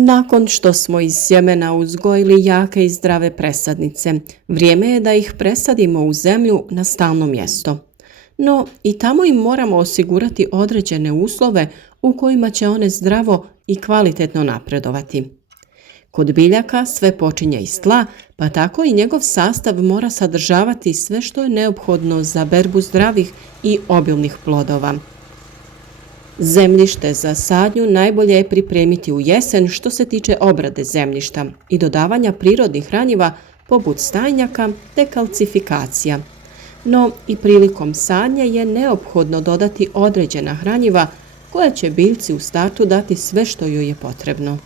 Nakon što smo iz sjemena uzgojili jake i zdrave presadnice, vrijeme je da ih presadimo u zemlju na stalno mjesto. No i tamo im moramo osigurati određene uslove u kojima će one zdravo i kvalitetno napredovati. Kod biljaka sve počinje iz tla, pa tako i njegov sastav mora sadržavati sve što je neophodno za berbu zdravih i obilnih plodova. Zemljište za sadnju najbolje je pripremiti u jesen što se tiče obrade zemljišta i dodavanja prirodnih hranjiva poput stajnjaka te kalcifikacija. No i prilikom sadnje je neophodno dodati određena hranjiva koja će biljci u startu dati sve što joj je potrebno.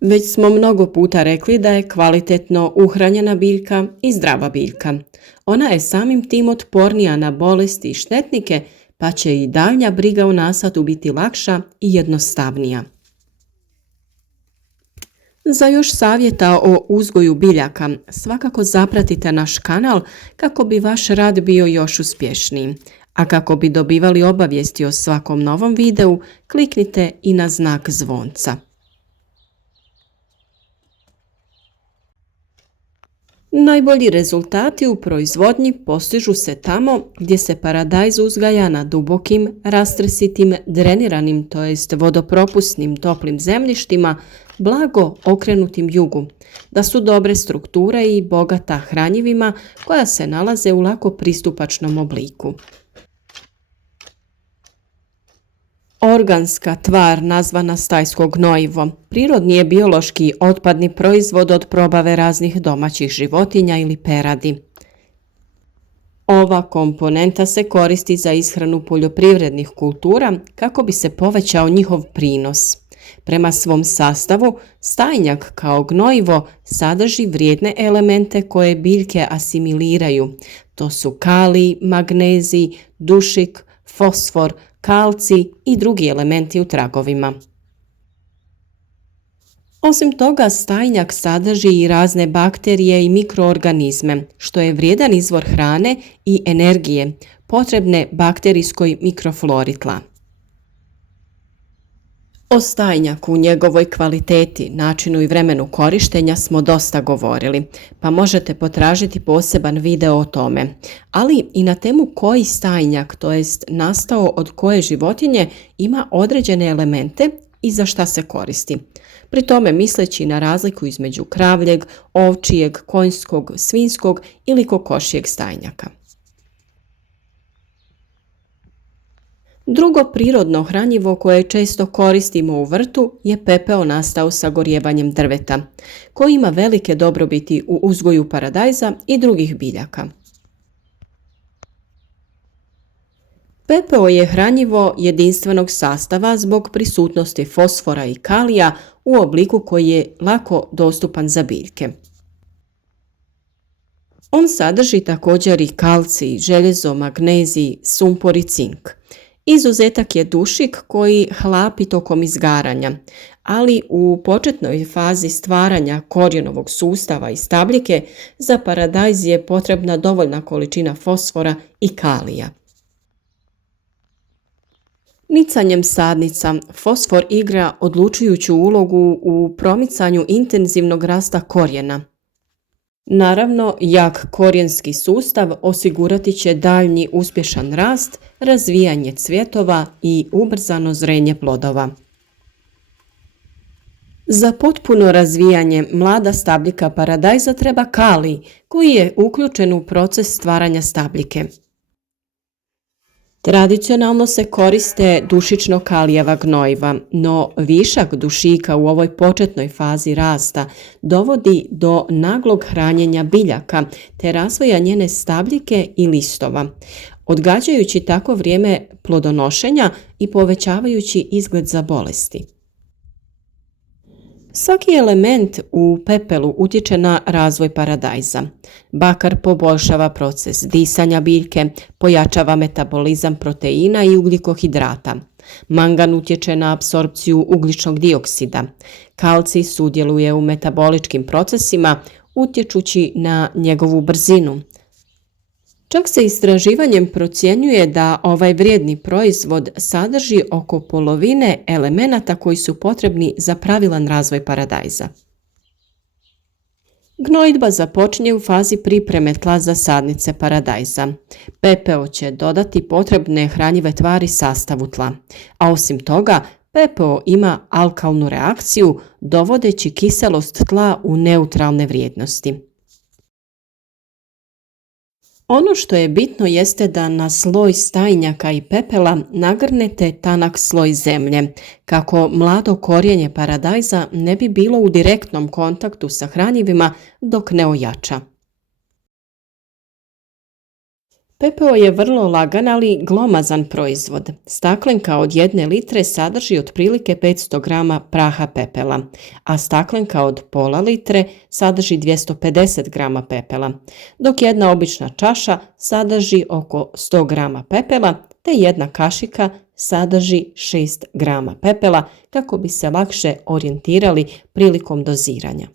Već smo mnogo puta rekli da je kvalitetno uhranjena biljka i zdrava biljka. Ona je samim tim otpornija na bolesti i štetnike, pa će i daljnja briga o nasadu biti lakša i jednostavnija. Za još savjeta o uzgoju biljaka svakako zapratite naš kanal kako bi vaš rad bio još uspješniji. A kako bi dobivali obavijesti o svakom novom videu, kliknite i na znak zvonca. Najbolji rezultati u proizvodnji postižu se tamo gdje se paradajz uzgaja na dubokim, rastresitim, dreniranim, to jest vodopropusnim toplim zemljištima, blago okrenutim jugu, da su dobre strukture i bogata hranjivima koja se nalaze u lako pristupačnom obliku. Organska tvar nazvana stajsko gnojivo prirodni je biološki otpadni proizvod od probave raznih domaćih životinja ili peradi. Ova komponenta se koristi za ishranu poljoprivrednih kultura kako bi se povećao njihov prinos. Prema svom sastavu, stajnjak kao gnojivo sadrži vrijedne elemente koje biljke asimiliraju. To su kalij, magnezij, dušik, fosfor, kalcij i drugi elementi u tragovima. Osim toga, stajnjak sadrži i razne bakterije i mikroorganizme, što je vrijedan izvor hrane i energije, potrebne bakterijskoj mikroflori tla. O stajnjaku, njegovoj kvaliteti, načinu i vremenu korištenja smo dosta govorili, pa možete potražiti poseban video o tome, ali i na temu koji stajnjak, to jest nastao od koje životinje, ima određene elemente i za šta se koristi. Pri tome misleći na razliku između kravljeg, ovčijeg, konjskog, svinjskog ili kokošjeg stajnjaka. Drugo prirodno hranjivo koje često koristimo u vrtu je pepeo nastao sagorijevanjem drveta, koji ima velike dobrobiti u uzgoju paradajza i drugih biljaka. Pepeo je hranjivo jedinstvenog sastava zbog prisutnosti fosfora i kalija u obliku koji je lako dostupan za biljke. On sadrži također i kalcij, željezo, magnezij, sumpor i cink. Izuzetak je dušik koji hlapi tokom izgaranja, ali u početnoj fazi stvaranja korijenovog sustava i stabljike za paradajz je potrebna dovoljna količina fosfora i kalija. Nicanjem sadnica fosfor igra odlučujuću ulogu u promicanju intenzivnog rasta korijena. Naravno, jak korijenski sustav osigurati će daljnji uspješan rast, razvijanje cvjetova i ubrzano zrenje plodova. Za potpuno razvijanje mlada stabljika paradajza treba kalij, koji je uključen u proces stvaranja stabljike. Tradicionalno se koriste dušično-kalijeva gnojiva, no višak dušika u ovoj početnoj fazi rasta dovodi do naglog hranjenja biljaka te razvoja njene stabljike i listova, odgađajući tako vrijeme plodonošenja i povećavajući izgled za bolesti. Svaki element u pepelu utječe na razvoj paradajza. Bakar poboljšava proces disanja biljke, pojačava metabolizam proteina i ugljikohidrata. Mangan utječe na apsorpciju ugljičnog dioksida. Kalcij sudjeluje u metaboličkim procesima, utječući na njegovu brzinu. Čak se istraživanjem procjenjuje da ovaj vrijedni proizvod sadrži oko polovine elemenata koji su potrebni za pravilan razvoj paradajza. Gnojidba započinje u fazi pripreme tla za sadnice paradajza. Pepeo će dodati potrebne hranjive tvari sastavu tla, a osim toga pepeo ima alkalnu reakciju dovodeći kiselost tla u neutralne vrijednosti. Ono što je bitno jeste da na sloj stajnjaka i pepela nagrnete tanak sloj zemlje, kako mlado korijenje paradajza ne bi bilo u direktnom kontaktu sa hranjivima dok ne ojača. Pepeo je vrlo lagan, ali glomazan proizvod. Staklenka od 1 litre sadrži otprilike 500 grama praha pepela, a staklenka od pola litre sadrži 250 grama pepela, dok jedna obična čaša sadrži oko 100 grama pepela, te jedna kašika sadrži 6 grama pepela kako bi se lakše orijentirali prilikom doziranja.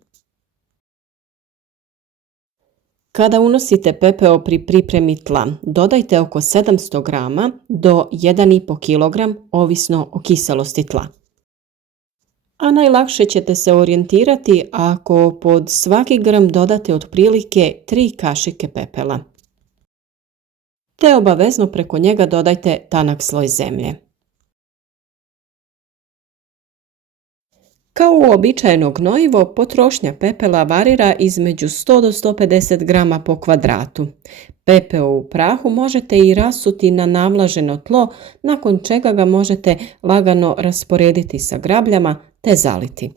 Kada unosite pepeo pri pripremi tla, dodajte oko 700 grama do 1,5 kg ovisno o kiselosti tla. A najlakše ćete se orijentirati ako pod svaki gram dodate otprilike 3 kašike pepela. Te obavezno preko njega dodajte tanak sloj zemlje. Kao uobičajeno gnojivo, potrošnja pepela varira između 100 do 150 grama po kvadratu. Pepeo u prahu možete i rasuti na navlaženo tlo, nakon čega ga možete lagano rasporediti sa grabljama te zaliti.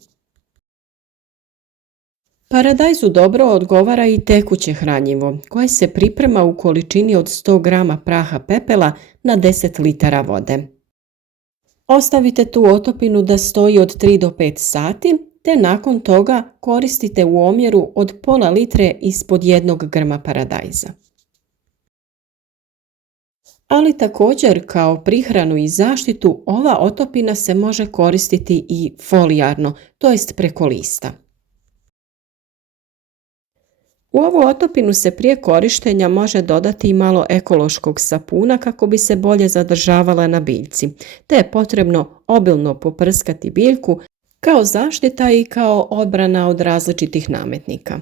Paradajzu dobro odgovara i tekuće hranjivo, koje se priprema u količini od 100 grama praha pepela na 10 litara vode. Ostavite tu otopinu da stoji od 3 do 5 sati, te nakon toga koristite u omjeru od pola litre ispod 1 grma paradajza. Ali također kao prihranu i zaštitu ova otopina se može koristiti i folijarno, to jest preko lista. U ovu otopinu se prije korištenja može dodati i malo ekološkog sapuna kako bi se bolje zadržavala na biljci, te je potrebno obilno poprskati biljku kao zaštita i kao odbrana od različitih nametnika.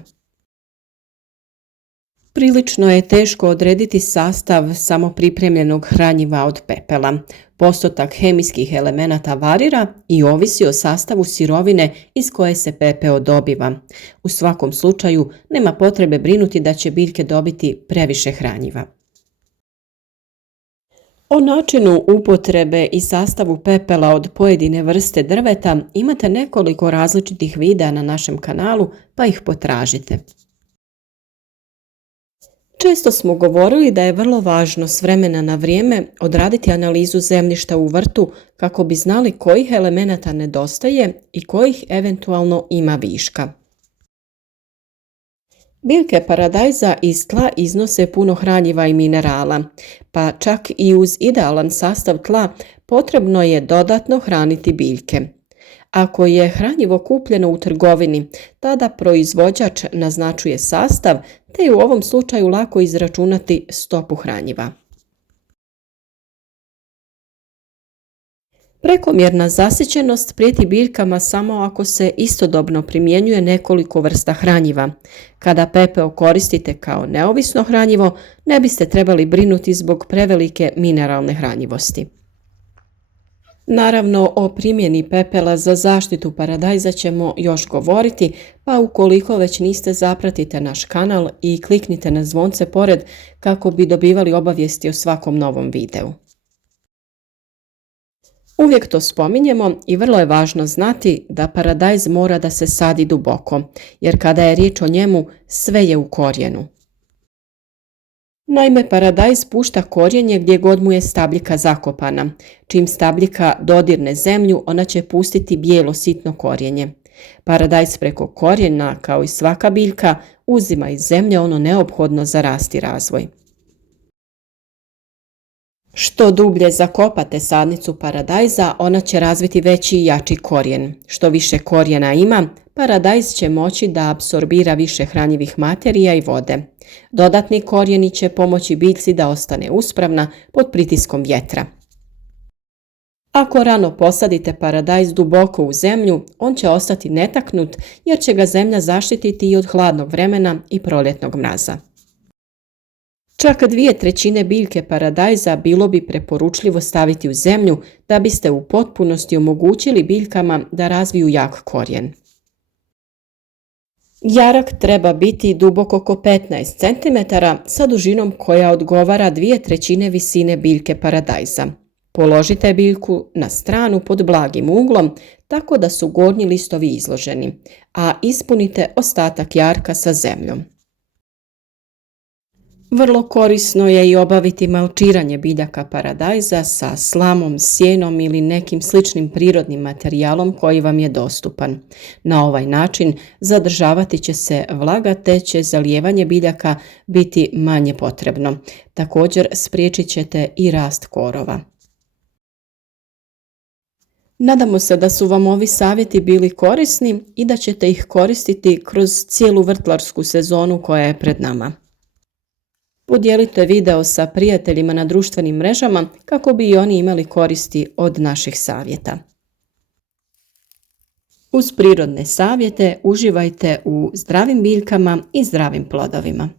Prilično je teško odrediti sastav samopripremljenog hranjiva od pepela. Postotak hemijskih elemenata varira i ovisi o sastavu sirovine iz koje se pepeo dobiva. U svakom slučaju nema potrebe brinuti da će biljke dobiti previše hranjiva. O načinu upotrebe i sastavu pepela od pojedine vrste drveta imate nekoliko različitih videa na našem kanalu, pa ih potražite. Često smo govorili da je vrlo važno s vremena na vrijeme odraditi analizu zemljišta u vrtu kako bi znali kojih elemenata nedostaje i kojih eventualno ima viška. Biljke paradajza iz tla iznose puno hranjiva i minerala, pa čak i uz idealan sastav tla potrebno je dodatno hraniti biljke. Ako je hranjivo kupljeno u trgovini, tada proizvođač naznačuje sastav, te je u ovom slučaju lako izračunati stopu hranjiva. Prekomjerna zasićenost prijeti biljkama samo ako se istodobno primjenjuje nekoliko vrsta hranjiva. Kada pepeo koristite kao neovisno hranjivo, ne biste trebali brinuti zbog prevelike mineralne hranjivosti. Naravno, o primjeni pepela za zaštitu paradajza ćemo još govoriti, pa ukoliko već niste, zapratite naš kanal i kliknite na zvonce pored kako bi dobivali obavijesti o svakom novom videu. Uvijek to spominjemo i vrlo je važno znati da paradajz mora da se sadi duboko, jer kada je riječ o njemu, sve je u korijenu. Naime, paradajz pušta korijenje gdje god mu je stabljika zakopana. Čim stabljika dodirne zemlju, ona će pustiti bijelo sitno korijenje. Paradajz preko korijena, kao i svaka biljka, uzima iz zemlje ono neophodno za rast i razvoj. Što dublje zakopate sadnicu paradajza, ona će razviti veći i jači korijen. Što više korijena ima, paradajz će moći da apsorbira više hranjivih materija i vode. Dodatni korijeni će pomoći biljci da ostane uspravna pod pritiskom vjetra. Ako rano posadite paradajz duboko u zemlju, on će ostati netaknut jer će ga zemlja zaštititi i od hladnog vremena i proljetnog mraza. Čak 2/3 biljke paradajza bilo bi preporučljivo staviti u zemlju da biste u potpunosti omogućili biljkama da razviju jak korijen. Jarak treba biti dubok oko 15 cm sa dužinom koja odgovara 2/3 visine biljke paradajza. Položite biljku na stranu pod blagim uglom tako da su gornji listovi izloženi, a ispunite ostatak jarka sa zemljom. Vrlo korisno je i obaviti malčiranje biljaka paradajza sa slamom, sjenom ili nekim sličnim prirodnim materijalom koji vam je dostupan. Na ovaj način zadržavati će se vlaga te će zalijevanje biljaka biti manje potrebno. Također spriječit ćete i rast korova. Nadamo se da su vam ovi savjeti bili korisni i da ćete ih koristiti kroz cijelu vrtlarsku sezonu koja je pred nama. Podijelite video sa prijateljima na društvenim mrežama kako bi i oni imali koristi od naših savjeta. Uz prirodne savjete uživajte u zdravim biljkama i zdravim plodovima.